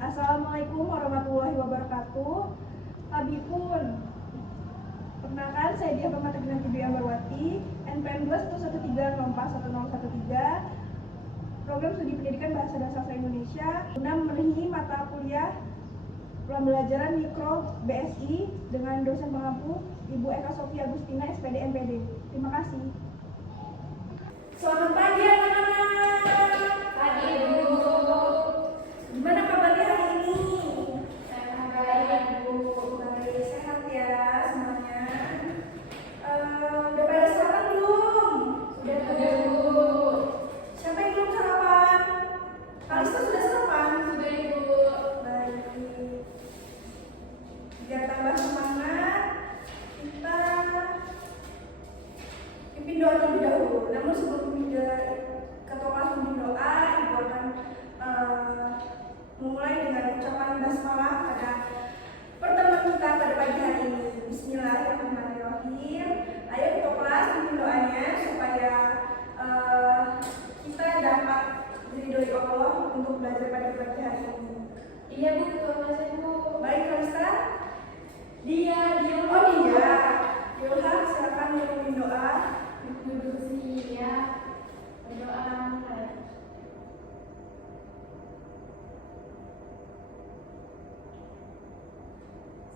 Assalamualaikum warahmatullahi wabarakatuh. Tabipun. Perkenalkan, saya Dia Permata Ginanti Dwi Ambarwati, NPM 21130411013, Program Studi Pendidikan Bahasa dan Sastra Indonesia, guna memenuhi mata kuliah pembelajaran Mikro BSI dengan dosen pengampu Ibu Eka Sofia Agustina, SPD MPD. Terima kasih. Selamat pagi anak-anak. Pagi Bu. Gimana kabarnya hari ini? Sehat baik Bu. Baik, sehat ya semuanya. Udah pada sarapan belum? Sudah Bu. Siapa yang belum sarapan? Kalista sudah sarapan? Sudah Bu. Baik. Biar tambah semangat, kita pimpin doa terlebih dahulu. Namun sebelum ketua kelas pimpin doa, ibu akan memulai dengan ucapan basmalah pada pertemuan kita pada pagi hari ini. Bismillahirrahmanirrahim. Ayo ketua kelas pimpin doanya supaya kita dapat diridhoi Allah untuk belajar pada pagi hari ini. Iya Bu, ketua kelas Bu. Baik, Kalista. Dia. Oh dia. Yaudah, silakan pimpin doa. Duduk sini ya. Berdoa.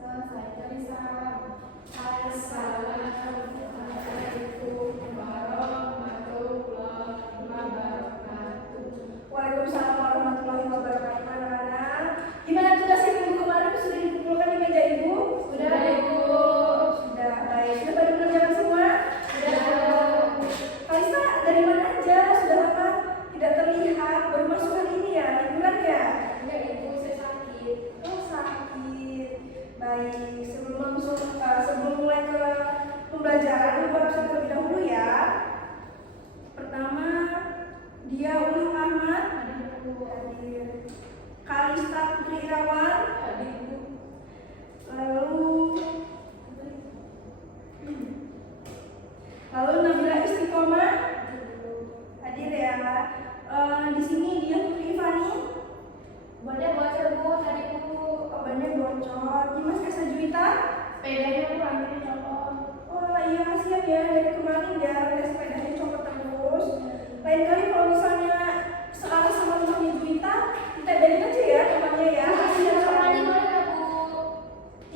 Selesai dari salam. Assalamualaikum warahmatullahi wabarakatuh. Waalaikumsalam warahmatullahi wabarakatuh. Anak-anak, gimana tugasnya minggu kemarin? Sudah dikumpulkan di meja ibu? Sudah Bu. Sudah. Baik. Sudah pada mengerjakan semua? Sudah. Kalista dari mana aja? Sudah lama tidak terlihat. Baru masuk hari ini ya? Liburan ya? Enggak Ibu, saya sakit. Oh sakit. Baik. Sebelum mulai ke pembelajaran, ibu harus terlebih dahulu ya. Pertama, dia Ulul Ahmad. Hadir. Kalista Putri Irawan. Hadir Bu. Lalu Nabila Istiqomah. Hadir ya. Di sini dia Putri Ivani. Bannya bocor Bu, hadir Bu. Bannya bocor. Dimas Esa Juwita. Sepedanya Bu, rambutnya copot. Oh iya, kasihan ya, dari kemarin dia ada sepedanya copot terus. Lain kali kalau misalnya searah sama rumahnya Juwita, kita dari aja ya temannya ya. Kasihan Sama di sama. mana Bu?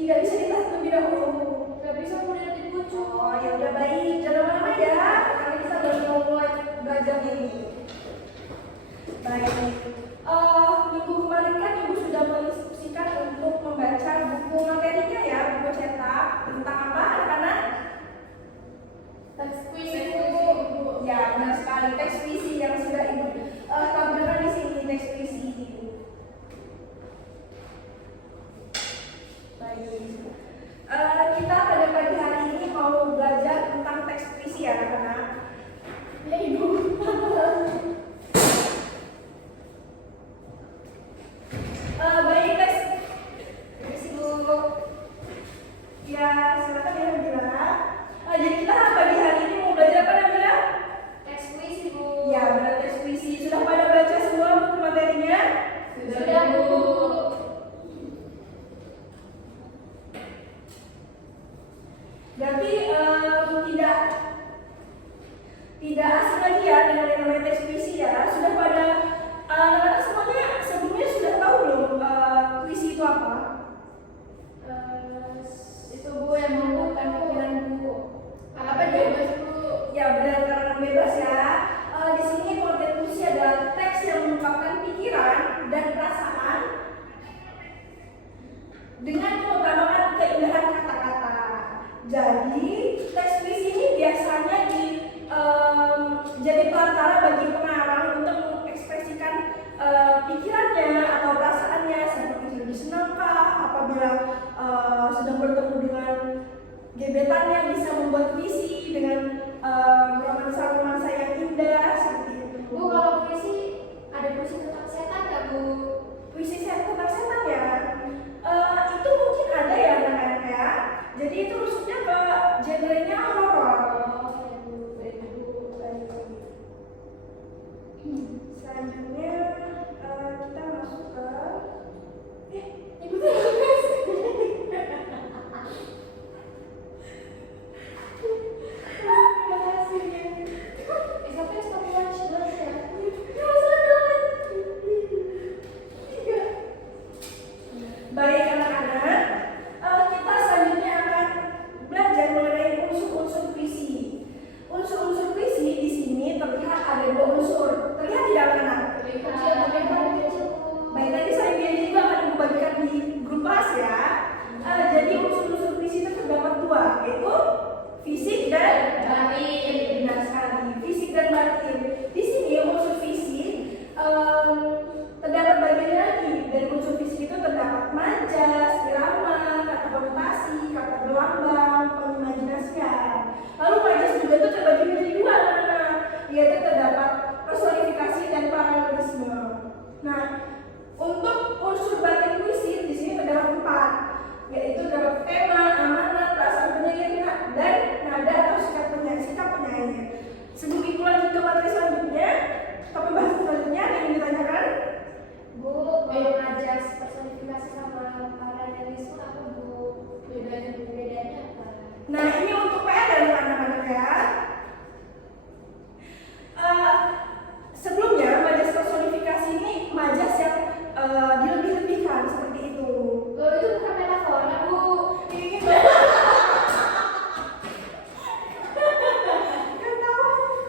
Tidak bisa ditahan terlebih dahulu. Gak bisa Bu, lihat di pucuk. Oh ya udah baik, jangan lama-lama ya, karena kita baru mau mulai belajar ini. Baik. Minggu kemarin kan ibu sudah menginstruksikan untuk membaca buku materinya ya, buku cetak tentang apa anak-anak? Teks puisi Bu. Ya benar sekali, teks puisi yang sudah ibu tampilkan di sini, teks puisi. Baik. Kita pada pagi hari ini mau belajar tentang teks puisi ya anak-anak. Ya ibu. Baik teks puisi Bu. Ya silakan ya Nabila. Jadi kita pagi hari ini mau belajar apa Nabila? Teks puisi Bu. Ya benar, teks puisi. Sudah pada baca semua buku materinya? Sudah Bu. Berarti tidak asing lagi ya dengan yang namanya teks puisi ya. Sudah pada anak-anak semuanya sebelumnya sudah tahu belum puisi itu apa? Itu Bu yang membuka pikiran Bu. Apa bebas Bu? Ya benar, karangan bebas ya. Di sini konten puisi adalah teks yang mengungkapkan pikiran dan perasaan dengan mengutamakan keindahan kata-kata. Jadi teks puisi ini biasanya jadi perantara bagi pengarang untuk mengekspresikan pikirannya atau perasaannya, seperti lebih senangkah apabila sedang bertemu dengan gebetannya, bisa membuat puisi dengan romansa-romansa yang indah seperti itu. Bu, kalau puisi ada puisi tentang setan nggak Bu? Puisi tentang setan ya, itu mungkin ada ya anak-anak ya. Jadi itu maksudnya ke genrenya horor. Selanjutnya kita masuk ke Baik anak-anak, kita selanjutnya akan belajar mengenai unsur-unsur puisi. Unsur-unsur puisi di sini terlihat ada 2 unsur. Terlihat tidak anak-anak? Baik, nanti saya juga akan membagikan di grup kelas ya. Jadi unsur-unsur puisi itu terdapat 2, yaitu fisik dan batin. Benar sekali, fisik dan batin. Di sini unsur fisik terdapat bagian lagi. Dari unsur fisik itu terdapat majas, irama, kata konotasi, kata berlambang, pengimajinasian. Lalu majas juga itu terbagi menjadi 2, anak-anak, yaitu terdapat personifikasi dan paralelisme. Nah, untuk unsur batin puisi di sini terdapat 4, yaitu terdapat tema, amanat, perasaan penyairnya, dan nada atau sikap penyairnya. Sebelum itu lanjut ke materi selanjutnya, ke pembahasan selanjutnya yang ingin ditanyakan. Bu, majas personifikasi sama paralelisme apa Bu? Bedanya apa? Nah, ini untuk PR dari anak-anak ya. Sebelumnya majas personifikasi ini majas yang dilebih-lebihkan seperti itu. Loh, itu bukan metafora Bu. Ini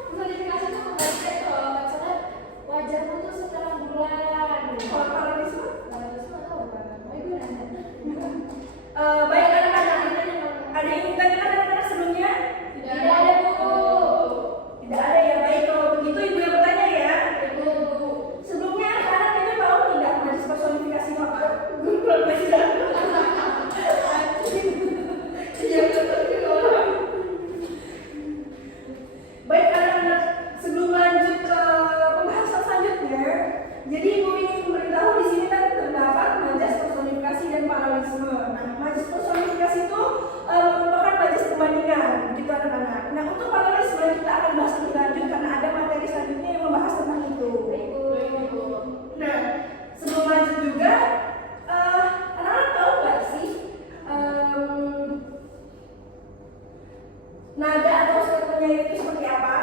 Personifikasi itu membaca kalau misalnya wajahmu tuh setelah bulan. kalau paralelisme. Paralelisme tahu kan? Oh ibu nanya. Baik anak-anak, ada yang ingin ditanyakan anak-anak sebelumnya? Tidak ada Bu. Tidak ada ya. Baik, kalau begitu ibu yang bertanya ya. Ibu. Sebelumnya anak-anak itu tahu tidak majas personifikasi itu apa? Belum belajar. Baik anak-anak, sebelum lanjut ke pembahasan selanjutnya, jadi ibu ingin memberitahu di sini kan terdapat majas personifikasi dan paralelisme. Nah, majas personifikasi itu merupakan majas perbandingan, begitu anak-anak. Nah, untuk paralelisme kita akan bahas lebih lanjut karena ada materi selanjutnya yang membahas tentang itu. Nah, sebelum lanjut juga, anak-anak tahu nggak sih nada atau sikap penyair itu seperti apa?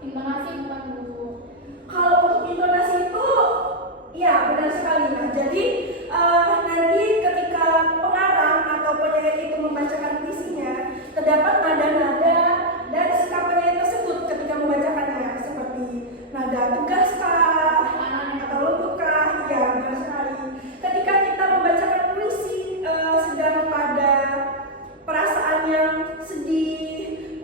Intonasi bukan Bu. Kalau untuk intonasi itu, ya benar sekali. Nah, jadi nanti ketika pengarang atau penyair itu membacakan puisinya, terdapat nada-nada dan sikap penyair tersebut ketika membacakannya, seperti nada tegaskah atau lentukkah, ya benar sekali. Ketika kita membacakan puisi sedang pada perasaan yang sedih,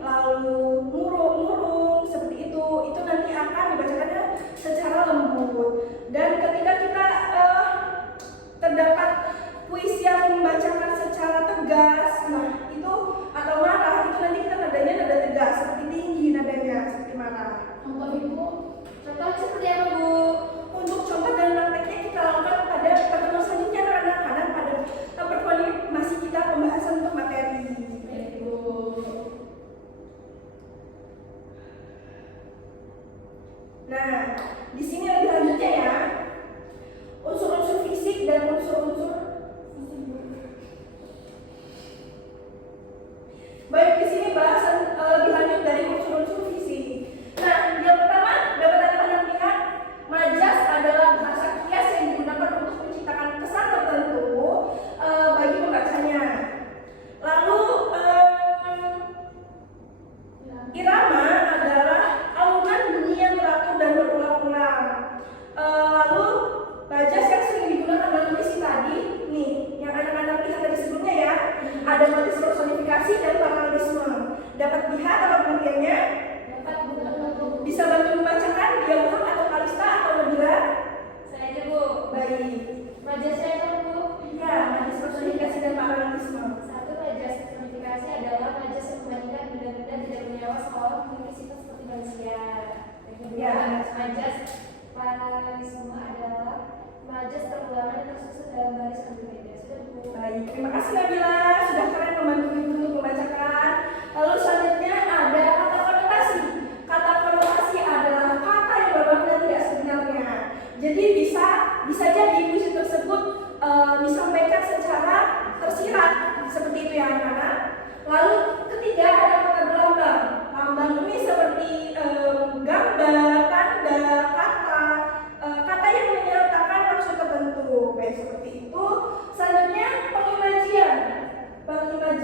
lalu murung seperti itu nanti akan dibacakannya secara lembut. Dan ketika kita terdapat puisi yang membacakan secara tegas, nah itu atau marah, itu nanti kita nadanya nada tegas, seperti tinggi nadanya, seperti marah. Contoh Ibu. Contohnya seperti apa Bu? Untuk contoh dan prakteknya kita lakukan pada pertemuan selanjutnya anak-anak, karena pada pertemuan ini masih kita pembahasan untuk materi. Ibu. Nah, di sini lebih lanjutnya ya, unsur-unsur fisik dan unsur-unsur. Baik, di sini bahasan lebih lanjut dari unsur-unsur fisik. Nah, yang pertama dapat anak-anak lihat, majas adalah bahasa kias yang digunakan untuk menciptakan kesan tertentu bagi pembacanya. Lalu irama adalah alunan bunyi yang teratur dan berulang-ulang. Lalu majas yang sering digunakan dalam puisi tadi, nih, yang anak-anak lihat tadi sebelumnya ya, ada majas personifikasi dan paralelisme. Dapat lihat apa pengertiannya? Dapat Bu. Bisa bantu membacakan dia Ilham atau Kalista atau Nabila? Saya aja Bu. Baik. Majas saya kan Bu. Ya, majas personifikasi dan paralelisme. Satu, majas personifikasi adalah majas yang membandingkan benda-benda tidak bernyawa seolah memiliki sifat seperti manusia. Yang kedua, Ya. majas paralelisme adalah majas terulangan yang tersusun dalam baris yang berbeda. Sudah Bu. Baik, terima kasih Nabila sudah keren membantu ibu untuk membacakan. Lalu selanjutnya ada kata konotasi. Kata konotasi adalah kata yang bermakna tidak sebenarnya. Jadi bisa jadi puisi tersebut disampaikan secara tersirat seperti itu ya anak-anak. Lalu ketiga ada kata berlambang. Lambang ini seperti gambar, tanda, kata yang menyertakan maksud tertentu. Baik seperti itu. Selanjutnya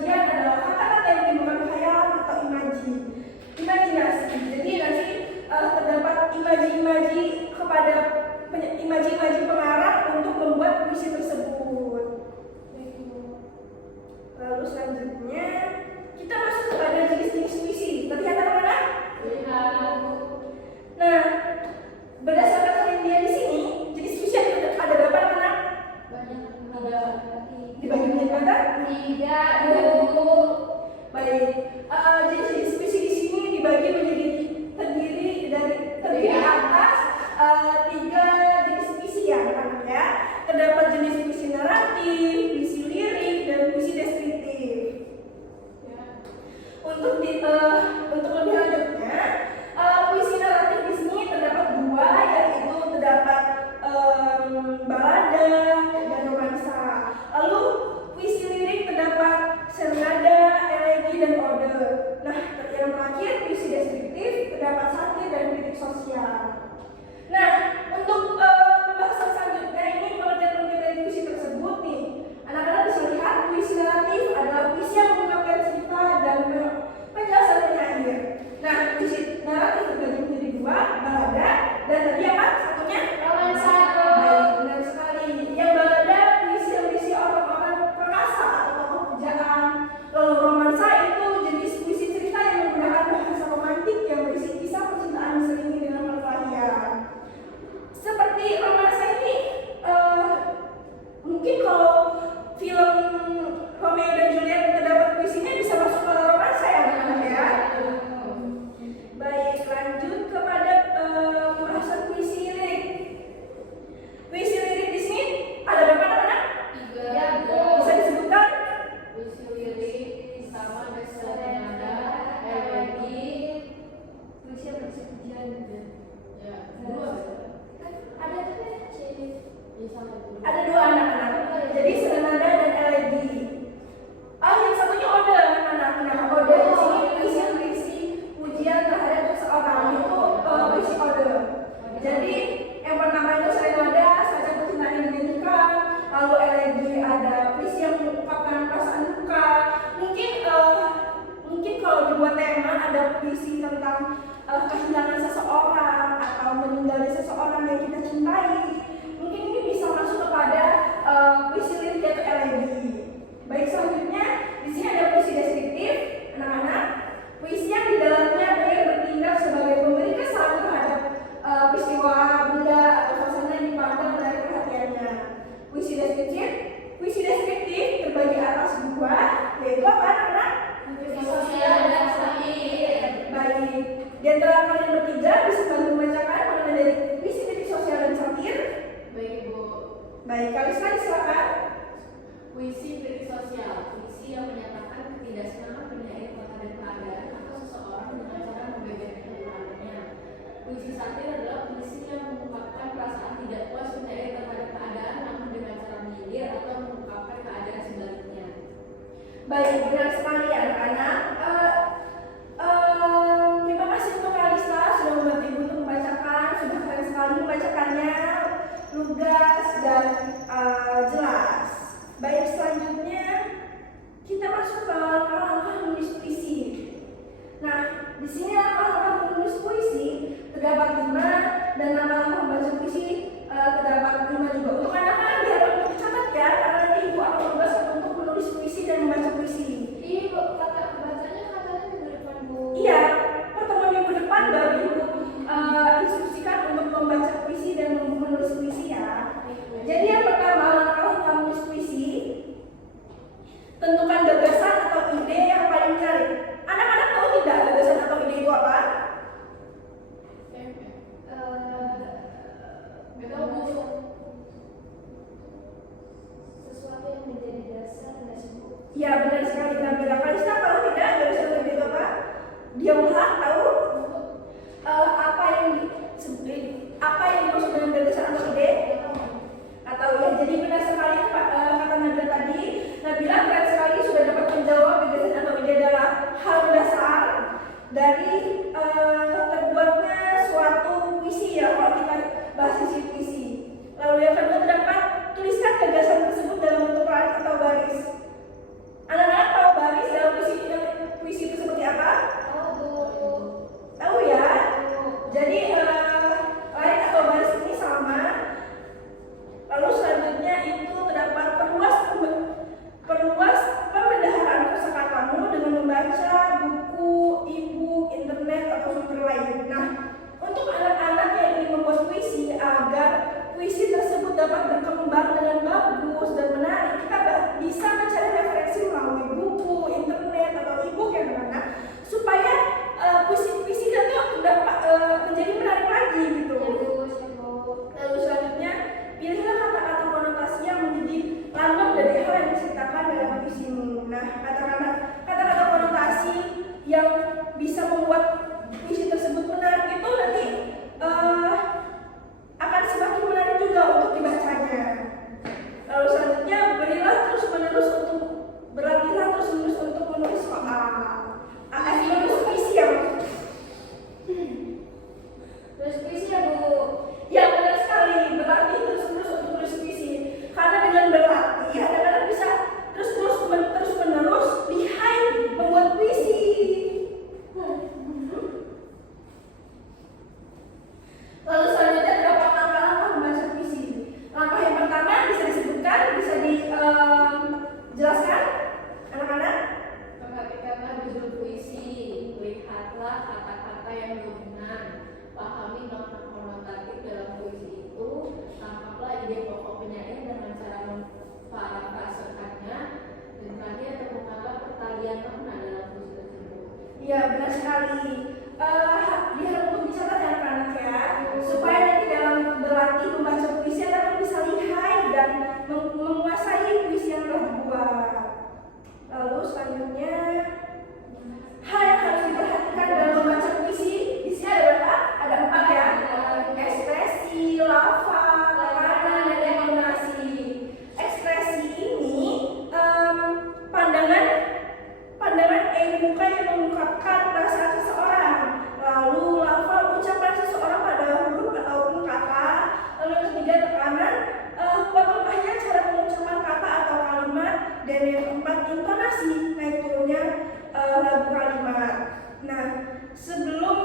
ujian adalah kata-kata yang menimbulkan khayalan atau imajinasi. Jadi nanti terdapat imaji-imaji kepada imaji-imaji pengarang untuk membuat puisi tersebut. Lalu selanjutnya kita masuk kepada jenis-jenis puisi. Terlihat mana? Lihat. Nah, berdasarkan penelitian di sini, jenis puisi ada berapa anak? Banyak. Dibagi menjadi berapa? 3, 2. Baik. Jenis puisi di sini dibagi menjadi terdiri atas 3 jenis puisi ya, anak-anak ya. Terdapat jenis puisi naratif, puisi lirik, dan puisi deskriptif. Untuk lebih lanjutnya, puisi naratif di sini terdapat 2, yaitu terdapat balada dan romansa. Lalu puisi lirik terdapat serenada, elegi, dan ode. Nah, yang terakhir puisi deskriptif terdapat satir dan kritik sosial. Nah, untuk pembahasan selanjutnya ini pengertian dari puisi tersebut nih, anak-anak bisa lihat puisi naratif adalah puisi yang mengungkapkan cerita dan penjelasan penyair. Nah, puisi naratif terbagi menjadi 2, balada dan tadi apa? Satunya? Romansa. Baik, benar sekali. Yang balada puisi yang berisi orang-orang perkasa atau tokoh pujaan. Lalu romansa itu jenis puisi cerita yang menggunakan bahasa romantik yang berisi kisah percintaan diselingi dengan perkelahian. Seperti romansa ini, mungkin kalau film Romeo dan Juliet terdapat puisinya bisa masuk ke romansa ya anak-anak ya. Baik, lanjut kepada pembahasan puisi lirik. Puisi lirik di sini ada berapa anak-anak? 3. Bisa disebutkan? Puisi lirik sama serenada, elegi, puisi yang berisi pujian. Ya, 2. Ada tuh Ada 2 anak-anak. Jadi serenada dan elegi. Yang satunya ode anak-anak. Nah, ode di sini puisi yang berisi pujian terhadap seseorang itu puisi ode. Jadi yang pertama itu serenada, saja percintaan yang dinyanyikan. Lalu elegi ada puisi yang mengungkapkan perasaan duka. Mungkin kalau dibuat tema ada puisi tentang kehilangan seseorang atau meninggalnya seseorang yang kita cintai. Mungkin ini bisa masuk kepada puisi lirik atau elegi. Baik, selanjutnya di sini ada puisi deskriptif, anak-anak. Puisi yang di dalamnya penyair bertindak sebagai pemberi kesan terhadap peristiwa, benda, atau suasana yang dipandang menarik perhatiannya. Puisi deskriptif terbagi atas 2, yaitu apa anak-anak? puisi sosial dan satir. Baik, di antara kalian bertiga bisa bantu membacakan mana dari puisi kritik sosial dan satir? Baik, Bu. Baik, kali sekali silakan. Puisi kritik sosial, puisi yang menyatakan ketidaksenangan penyair terhadap keadaan atau seseorang dengan cara membeberkan pengalamannya. Puisi satir adalah puisi yang mengungkapkan perasaan tidak puas penyair terhadap keadaan namun dengan cara menyindir atau mengungkapkan keadaan sebaliknya. Baik, benar sekali anak-anak. Terima kasih untuk Kalista sudah membantu ibu untuk membacakan, sudah keren sekali membacakannya, lugas dan jelas. Baik, selanjutnya kita masuk ke langkah-langkah menulis puisi. Nah, di sini langkah-langkah menulis puisi terdapat 5 dan langkah-langkah membaca puisi terdapat 5 juga. Untuk anak-anak biar untuk dicatat ya, karena nanti ibu akan membahas untuk menulis puisi dan membaca puisi. Ibu, kata bacanya katanya minggu depan, Bu. Iya, pertemuan minggu depan baru ibu instruksikan untuk membaca puisi dan menulis puisi ya. Jadi yang pertama, langkah kita menulis puisi, tentukan gagasan atau ide yang paling menarik. Anak-anak tahu tidak gagasan atau ide itu apa? Sesuatu yang menjadi dasar dan sebut. Ya, benar sekali. Nabila Kalista tahu tidak gagasan atau ide itu apa? Dia Mulhak tahu apa yang dimaksud dengan gagasan atau ide? Atau ya, jadi benar sekali kata Nabila tadi. Nabila keren sekali sudah dapat menjawab gagasan atau ide adalah hal dasar dari terbuatnya suatu puisi ya, kalau kita bahas isi puisi. Lalu yang kedua terdapat tuliskan gagasan tersebut dalam bentuk baris atau baris. Anak-anak tahu baris bisa mencari referensi melalui buku, internet atau e-book yang mana supaya puisi-puisi kita tuh dapat menjadi menarik lagi gitu. Lalu selanjutnya pilihlah kata-kata konotasi yang menjadi lambang dari hal yang diceritakan dalam puisi ini. Nah, kata-kata konotasi yang bisa membuat puisi tersebut menarik itu nanti akan semakin menarik juga untuk dibacanya. Lalu selanjutnya berlatihlah terus-menerus untuk menulis soal. Menulis puisi ya. Terus puisi ya Bu. Ya benar sekali, berlatih terus-menerus untuk menulis puisi. Karena dengan berlatih anak-anak bisa terus-menerus lihai membuat puisi. Lalu selanjutnya terdapat langkah-langkah membaca puisi. Langkah yang pertama bisa disebutkan, bisa dijelaskan anak-anak. Perhatikanlah judul puisi, lihatlah kata-kata yang dominan, pahami makna konotatif dalam puisi itu, tangkaplah ide pokok penyair dengan cara memparafrasekannya, dan terakhir temukanlah pertalian makna dalam puisi tersebut. Iya benar sekali. Diharap untuk dicatat ya anak-anak ya, supaya nanti dalam berlatih membaca puisi anak bisa lihai dan menguasai puisi yang telah dibuat. Lalu selanjutnya hal yang harus diperhatikan dalam membaca puisi di sini ada berapa? Ada 4 ya. Ekspresi, lafaz, tekanan, dan intonasi. Ekspresi ini pandangan air muka yang mengungkapkan perasaan seseorang. Lalu lafal ucapan seseorang pada huruf ataupun kata. Lalu yang ketiga tekanan, kuat lemahnya cara pengucapan kata atau kalimat. Dan yang keempat intonasi, naik turunnya lagu kalimat. Nah, sebelum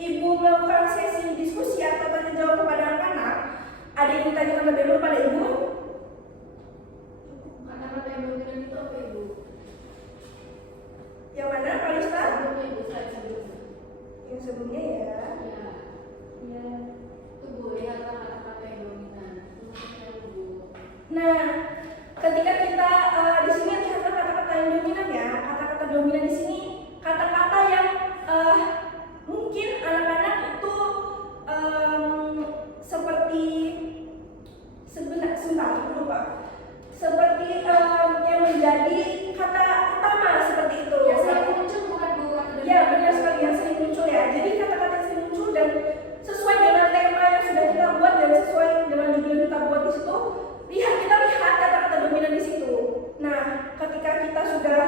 Ibu melakukan sesi diskusi atau tanya jawab kepada anak-anak, ada yang ditanyakan lebih dulu pada Ibu? Kata-kata yang dominan itu apa Ibu? Yang mana, Kalista? Sebelumnya Ibu, sebelumnya. Yang sebelumnya ya. Ya. Itu Bu, lihatlah kata-kata yang dominan. Maksudnya Bu. Nah, ketika kita di sini lihat kata-kata yang dominan ya, kata-kata dominan di sini kata-kata yang mungkin anak-anak itu seperti seperti yang menjadi kata utama seperti itu. Ya, sering muncul bukan Bu? Ya benar sekali, yang sering muncul ya. Jadi kata-kata yang sering muncul dan sesuai dengan tema yang sudah kita buat dan sesuai dengan judul yang kita buat di situ, kita lihat kata-kata dominan di situ. Nah, ketika kita sudah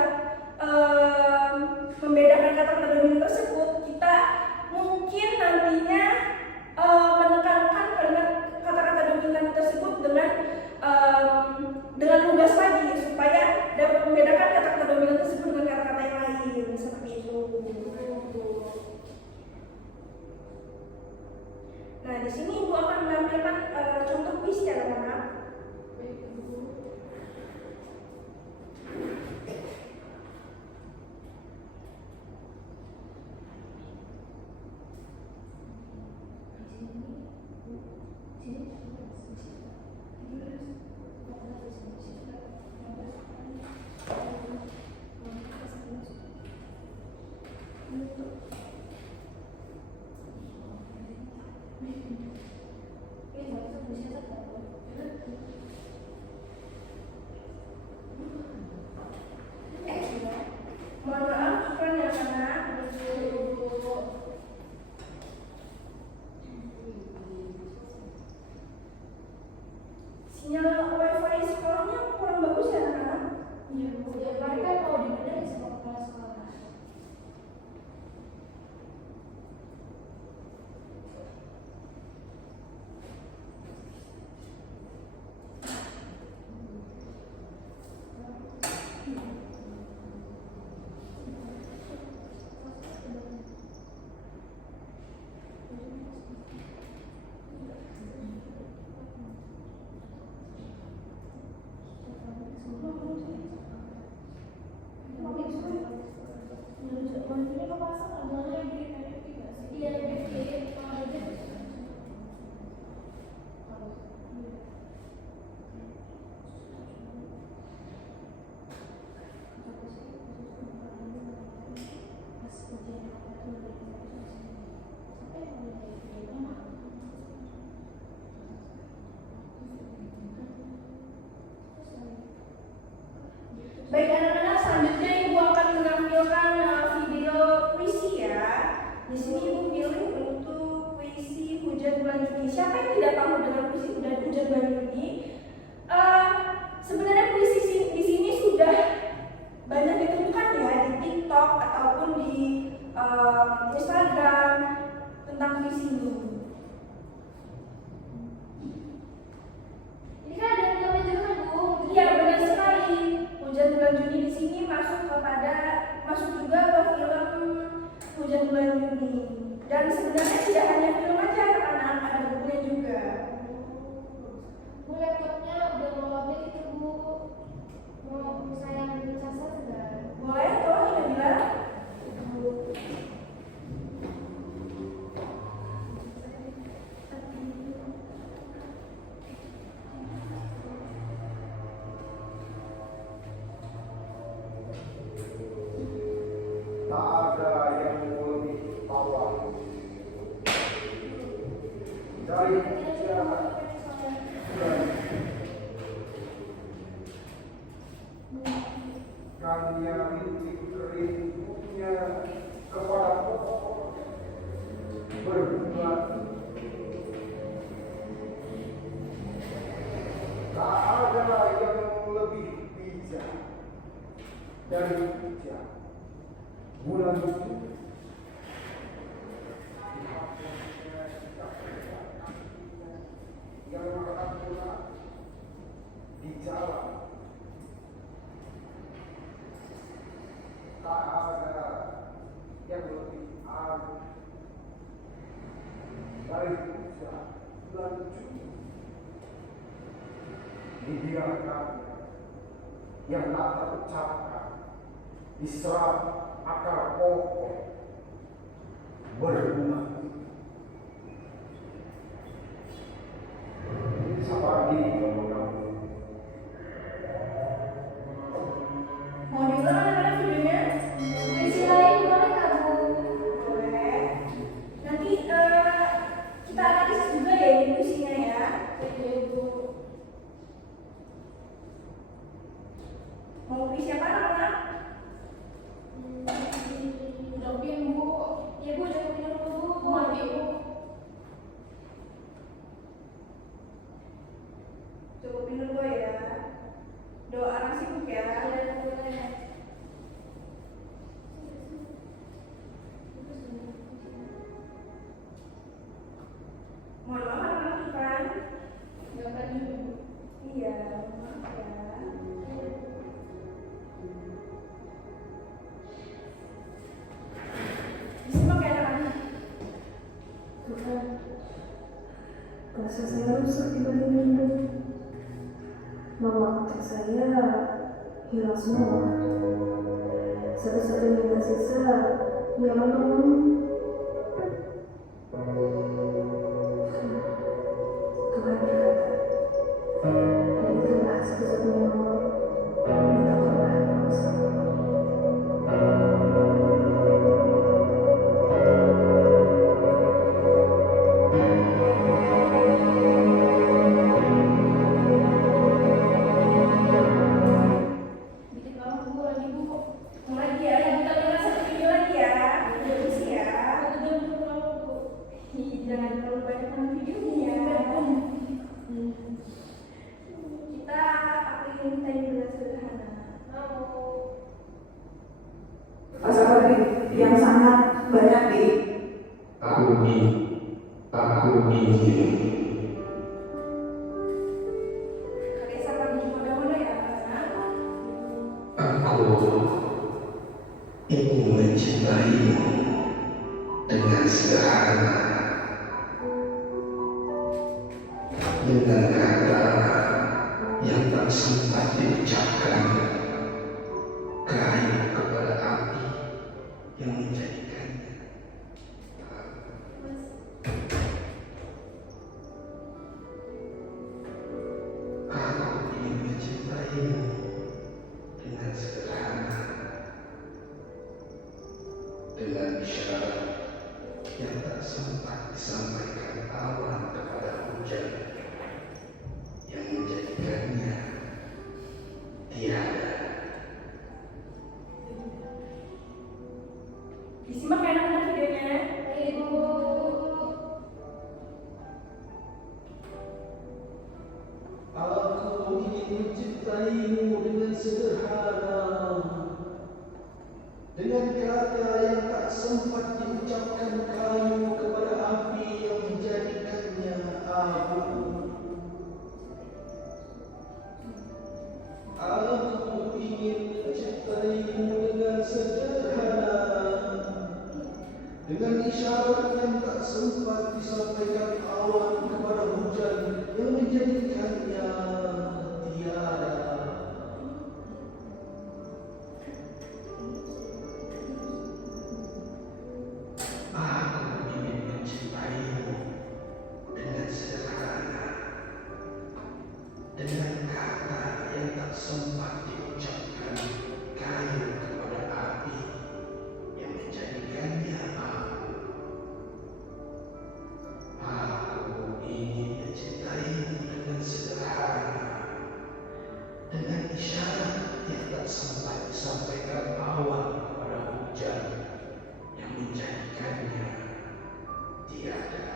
Baik anak-anak, selanjutnya Ibu akan menampilkan video puisi ya. Di sini Ibu pilih untuk puisi Hujan Bulan Juni. Siapa yang tidak tahu dengan puisi Hujan Bulan Juni? Sebenarnya puisi di sini sudah banyak ditemukan ya di TikTok ataupun di Instagram tentang puisi ini. Ini kan ada filmnya juga kan, Bu? Iya, benar sekali. Hujan Bulan Juni di sini masuk juga ke film Hujan Bulan Juni. Dan sebenarnya tidak hanya film aja, anak-anak, ada bukunya juga. Bu, laptopnya udah mau update itu, Bu. Mau saya ambil casan enggak? Boleh, tolong ya bilang. Tak ada yang lebih awal dari kania rintik rindunya kepada pokok berbunga. Tak ada yang lebih bijak dari bijak bulan itu. Yang akan pulang di jalan. Tak ada yang lebih arif dari hujan bulan Juni. Dibiarkan yang tak terucapkan diserap akar pokok berbunga. Sabar diri kamu. Mau diulang anak-anak videonya? Puisi lain boleh nggak, Bu? Boleh. Nanti kita analisis juga ya ini puisinya ya. Oke, Bu. Mau puisi apa anak-anak? Jawabin, Bu. Ya, Bu, jawabin dulu, Bu. Mati, Bu. Cukupin dulu ya. Doa orang sibuk ya. Mohon maaf anak-anak Ivan. Jawabkan dulu, Bu. Iya, maaf ya. Disimak ya anak-anak. Tuhan, rasa saya rusak di badan minggu. Mama otak saya hilang semua. Satu-satunya yang tersisa ialah mamamu. Tuhan berkata, dan itulah satu-satunya mama minta korban bersama. Bikin banget, Bu, lagi, Bu. Mau lagi ya, kita dengar satu video lagi ya. Video puisi ya. Satu jam dulu, Bu. Ih, jangan terlalu banyak nonton videonya ya. Kita aku ingin tanya dengan sederhana. Mau. Pasal tadi yang sangat banyak di Aku ingin hidup. Oke, sama di moda-moda ya anak-anak. Aku ingin mencintaimu dengan sederhana, dengan kata yang tak sempat diucapkan, kayu kepada api yang menjadikannya. Aku ingin mencintaimu dengan sederhana, dengan isyarat yang tak sempat disampaikan awan kepada hujan, yang menjadikannya tiada Simak ya anak-anak videonya. Ibu. Aku ingin mencintaimu dengan sederhana, dengan kata yang tak sempat diucapkan kayu kepada api yang menjadikannya abu. Aku ingin mencintaimu dengan sederhana, dengan isyarat yang tak sempat disampaikan awan kepada hujan yang menjadikannya tiada. Aku ingin mencintaimu dengan sederhana, dengan kata yang tak sempat diucapkan kayu kepada api yang menjadikannya abu. Aku ingin mencintaimu dengan sederhana, dengan isyarat yang tak sempat disampaikan awan kepada hujan yang menjadikannya tiada.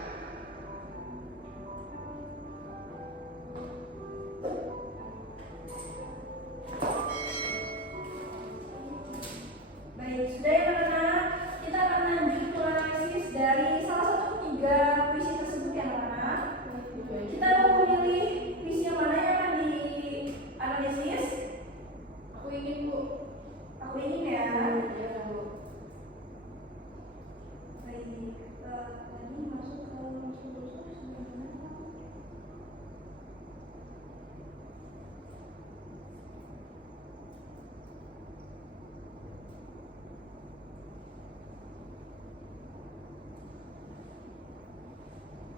Baik, sudah ya anak-anak, kita akan lanjut ke analisis dari salah satu tiga puisi tersebut ya anak-anak. Kita mau memilih puisi yang mana yang akan dianalisis. Aku ingin, Bu. Aku ingin ya. Ya, Bu. Baik, tadi masuk ke unsur-unsur sebenarnya.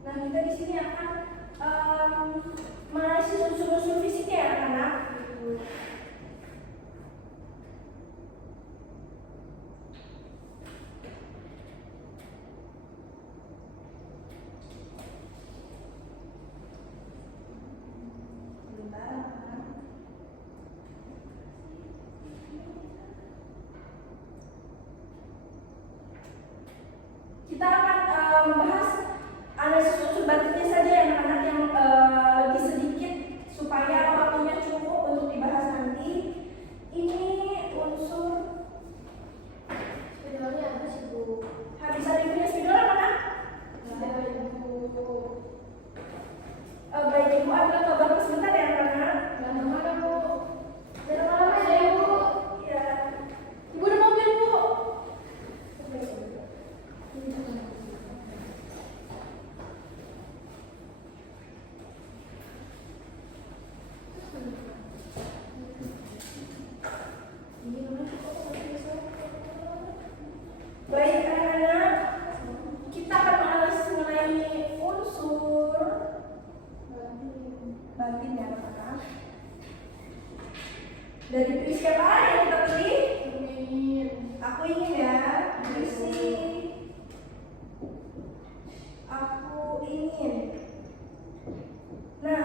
Nah, kita di sini akan menganalisis unsur-unsur fisiknya ya anak-anak. Sebentar, anak-anak. Kita akan membahas analisis unsur batinnya saja ya anak-anak, yang lebih sedikit supaya waktunya cukup untuk dibahas nanti. Ini unsur Spidolnya apa sih, Bu? habis ada punya spidol anak-anak. Ada, Ibu. Baik, ibu ambil ke belakang sebentar ya anak-anak. Jangan kemana, Bu? Jangan lama-lama ya ibu. Ya, ibu ada mobil bu. Baik anak-anak, kita akan menganalisis mengenai unsur batin ya anak-anak. Dari puisi apa yang kita pilih? Aku ingin ya, puisi aku ingin. Nah,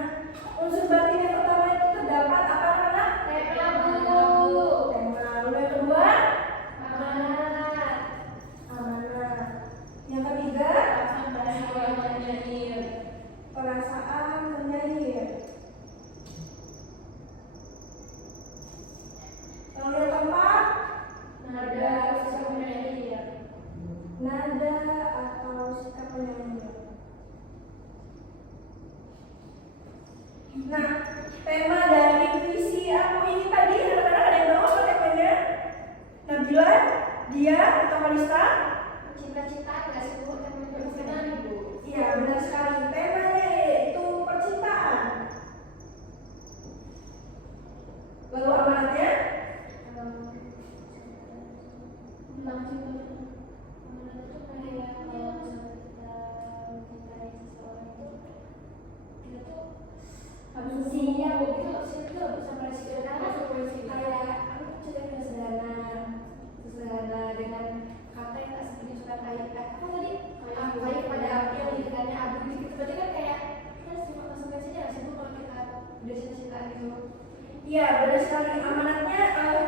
unsur batin yang pertama itu terdapat apa anak-anak? Tema, Bu. Tema. Lalu yang kedua? Amanat. Amanat. Yang ketiga? Perasaan penyair. Lalu yang keempat? Nada sikap penyair. Nada atau sikap penyair. Nah, tema dari puisi aku ini tadi anak-anak ada yang tahu apa temanya? Nabila, Dia, atau Kalista? Cita-cita nggak sih, Bu? Tema percintaan, Bu. Iya, benar sekali. Temanya yaitu percintaan. Lalu amanatnya? Tentang cinta. Amanat itu kayak kalau misalnya kita mencintai seseorang itu, kita tuh harus siap, Bu. Itu bisa pada sederhana, kayak aku cerita sederhana dengan kata yang tak seperti surat ayat apa tadi, kayak pada api yang menjadikannya abu gitu. Berarti kan kayak kita simak konsekuensinya nggak sih, Bu, kalau kita udah cinta-cintaan gitu. Iya, benar sekali. Amanatnya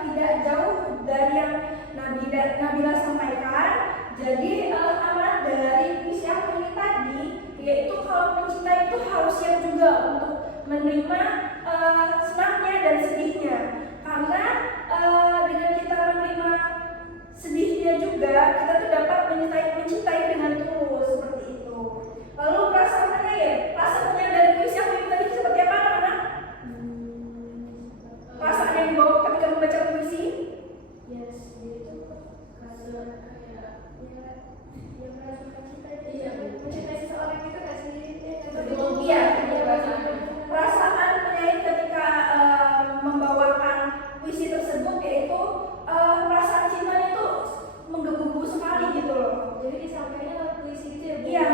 tidak jauh dari yang Nabila sampaikan. Jadi amanat dari puisi aku ini tadi yaitu kalau mencintai itu harus siap juga untuk menerima senangnya dan sedihnya. Karena dengan kita menerima sedihnya juga kita tuh dapat mencintai dengan tulus seperti itu. Lalu perasaannya ya, perasaannya dari puisi aku ini tadi seperti apa anak-anak? Perasaan yang dibawa ketika membaca puisi? Yes, itu kayak ya merasakan cinta dia mencintai seseorang itu nggak sendiri Iya, perasaan penyair ketika membawakan puisi tersebut yaitu perasaan cintanya itu menggebu-gebu sekali gitu loh. jadi disampaikannya lewat puisi gitu ya Bu? Iya,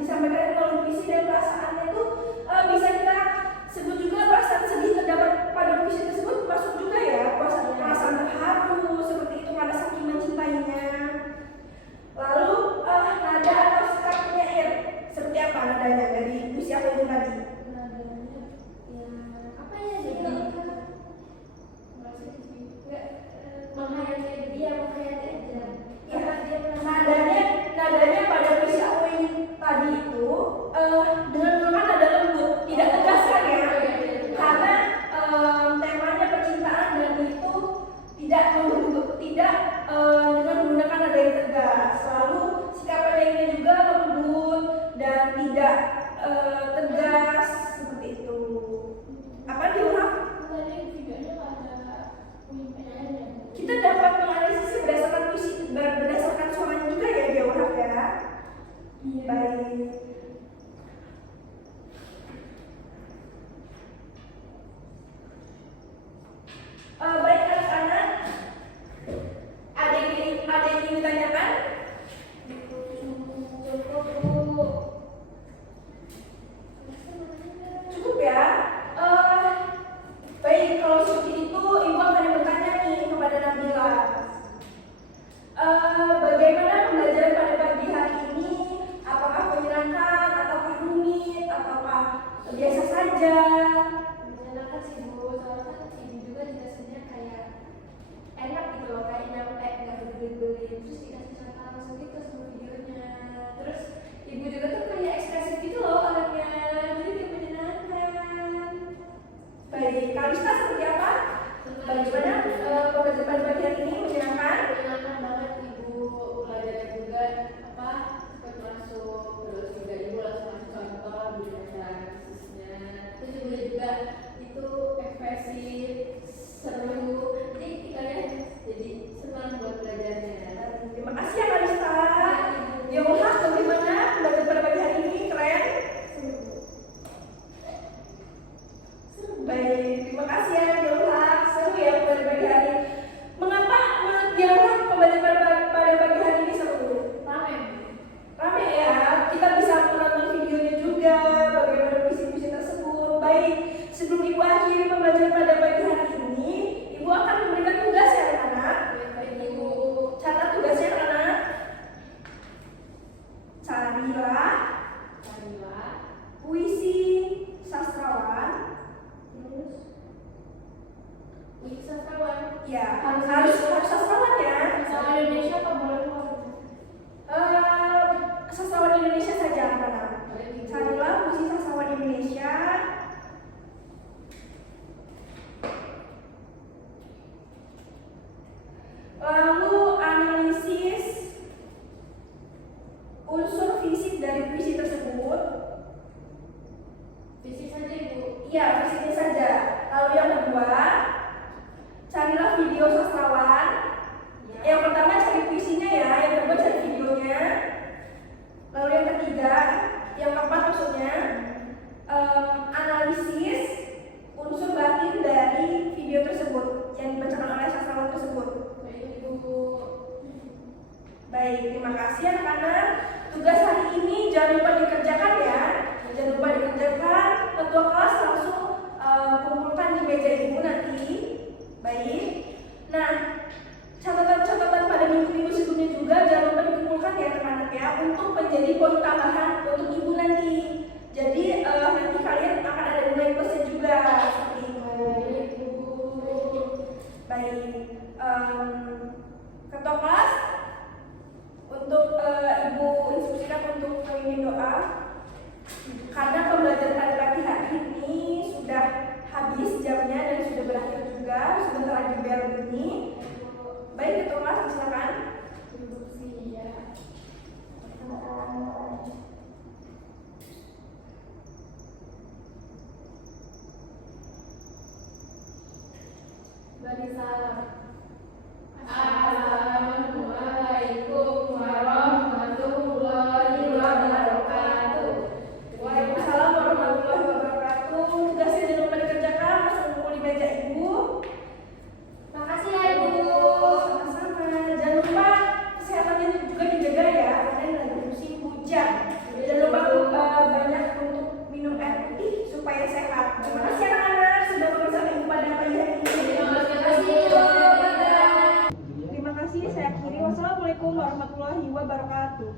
disampaikan melalui puisi dan perasaannya itu bisa kita sebut juga perasaan sedih terdapat pada puisi tersebut masuk juga ya perasaan terharu seperti itu karena saking mencintainya. Lalu nada atau sikap penyair seperti apa nadanya dari puisi aku itu tadi? Nadanya ya apa ya jadi menghayati dia menghayati aja Ya, dia nadanya pada puisi aku ini tadi itu dengan menggunakan nada lembut, tidak tegas kan ya? Karena temanya percintaan dan itu tidak dengan menggunakan nada yang tegas. Lalu sikap penyairnya juga lembut dan tidak tegas seperti itu. Apa diulang? tadi videonya nggak ada penyanyinya. Kita dapat menganalisis berdasarkan puisi, berdasarkan suaranya juga ya dia orang ya. Baik. Baik anak-anak, ada yang ingin ditanyakan? Cukup ya. Baik, kalau seperti itu ibu akan bertanya nih kepada Nabila. Bagaimana pembelajaran pada pagi hari ini? Apakah menyenangkan, ataukah rumit, ataukah biasa saja? Menyenangkan sih Bu, soalnya kan ibu juga jelasinnya kayak enak gitu loh, kayak nyampe nggak berbelit-belit, terus dikasih contoh langsung gitu sama videonya. Terus ibu juga tuh kayak ekspresif gitu loh orangnya, jadi dia menyenangkan. Baik, Kalista seperti apa? Bagaimana pembelajaran pada pagi hari ini menyenangkan? Menyenangkan banget ibu, belajarnya juga apa cepat masuk, terus juga ibu langsung kasih contoh gimana cara analisisnya, terus ibu juga itu ekspresif, seru, jadi kita lihat jadi senang buat belajarnya. Terima kasih ya Kalista. Ya Allah, bagaimana pembelajaran pada pagi hari ini? Keren? Baik, terima kasih ya Diolak. Seru ya pembelajaran pagi hari. Mengapa menurut Diolak pembelajaran pada pagi hari ini seru? Rame ya, kita bisa menonton videonya juga, bagaimana puisi-puisi tersebut. Baik, sebelum ibu akhiri pembelajaran pada pagi hari ini, ibu akan memberikan tugas ya anak-anak. Ibu Catat tugasnya anak. Carilah puisi sastrawan. puisi sastrawan. Ya, harus sastrawan ya. Sastrawan Indonesia apa boleh luar? Sastrawan Indonesia saja anak-anak. Carilah puisi sastrawan Indonesia. Lalu analisis unsur fisik dari puisi tersebut. Fisik saja ibu. Iya, fisiknya saja. Lalu yang kedua, carilah video sastrawan. Yang pertama cari puisinya ya, yang kedua cari videonya. Lalu yang ketiga, yang keempat maksudnya analisis unsur batin dari video tersebut yang dibacakan oleh sastrawan tersebut. Baik ibu. Baik, terima kasih anak-anak. Tugas hari ini jangan lupa dikerjakan ya. Jangan lupa dikerjakan. Ketua kelas langsung kumpulkan di meja ibu nanti. Baik. Nah, catatan-catatan pada minggu-minggu sebelumnya juga jangan lupa dikumpulkan ya anak-anak ya untuk menjadi poin tambahan untuk ibu nanti. Jadi nanti kalian akan ada nilai plusnya juga seperti itu. Baik. Ketua kelas untuk kelas, silakan. Duduk sih ya. Bari salam. Assalamualaikum warahmatullahi wabarakatuh. Waalaikumsalam warahmatullahi wabarakatuh. Tugasnya jangan lupa dikerjakan, langsung kumpul di meja ibu. Makasih ya Ibu. Sama-sama. Jangan lupa kesehatannya juga dijaga ya, karena ini lagi musim hujan. Jangan lupa banyak untuk minum air putih supaya sehat. Terima kasih anak-anak sudah bersama ibu pada pagi hari ini. Terima kasih Bu. Terima kasih. Saya akhiri. Wassalamualaikum warahmatullahi wabarakatuh.